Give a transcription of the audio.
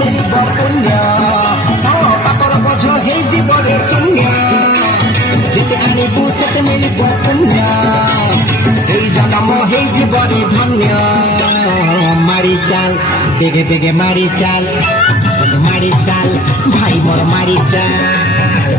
मिलिब पुण्य पापर बोझ होइजिबरे शून्य जेते आनिबु सेते मिलिब पुण्य এই জনম होइजिबरे धन्य मारी चाल बेगे बेगे मारी चाल भाई मोर मारी चाल